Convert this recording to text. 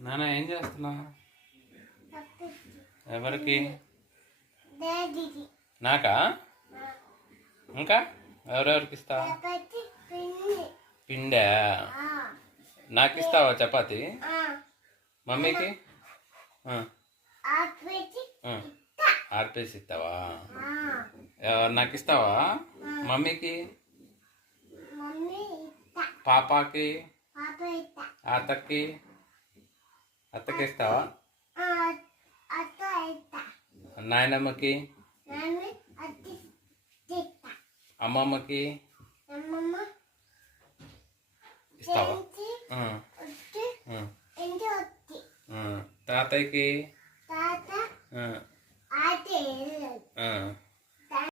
నాన్న ఏం చేస్తున్నా? ఎవరికి? నాకా? ఇంకా ఎవరెవరికి ఇస్తా? పిండా? నాకు ఇస్తావా చపాతి? మమ్మీకి ఆర్పేసి ఇస్తావా? నాకు ఇస్తావా? మమ్మీకి, పాపాకి, అత్తకి ఇస్తావా? నాయనమ్మకి, అమ్మమ్మకి ఇస్తావా? తాతయ్యకి,